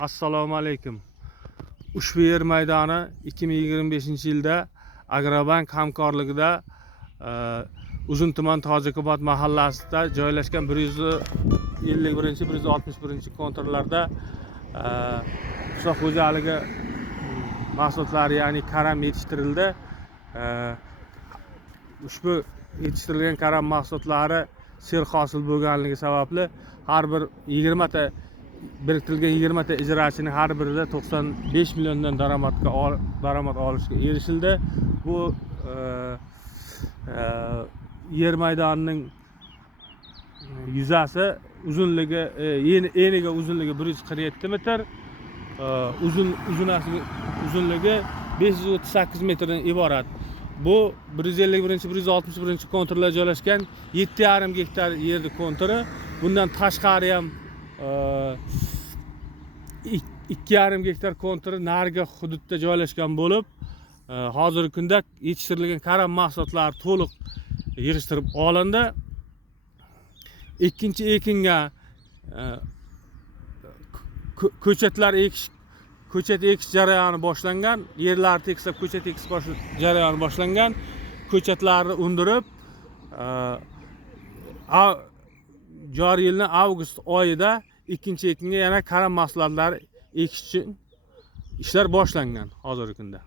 Assalomu alaykum. Ushbu yer maydoni 2025-yilda Agrobank hamkorligida Uzun tuman Tojikobod mahallasida joylashgan 151-161 kontrlarda qishloq xo'jaligi mahsulotlari, ya'ni karam yetishtirildi. Ushbu yetishtirilgan karam mahsulotlari sel hosil bo'lganligi sababli har bir 20 ta biriktirilgan 20 ta ijrochining har birida 95 milliondan daromad olishga erishildi. Bu yer maydonining yuzasi uzunligi eniga uzunligi 147 metr, uzunligi 538 metrdan iborat. Bu 151-161 kontrlar joylashgan 7,5 gektar yerni kontri. Bundan tashqari ham 2,5 gektar kontri narigi hududda joylashgan bo'lib, hozirgi kunda yetishtirilgan karam mahsulotlari to'liq yig'ishtirib olindi. Ikkinchi ekinga ko'chat ekish jarayoni boshlangan. Yerlar tekislab ko'chat ekish jarayoni boshlangan. Ko'chatlarni undirib, joriy yilning avgust oyida ikkinchi ekinga yana karam mahsulotlari ekish uchun ishlar boshlangan hozirgi kunda.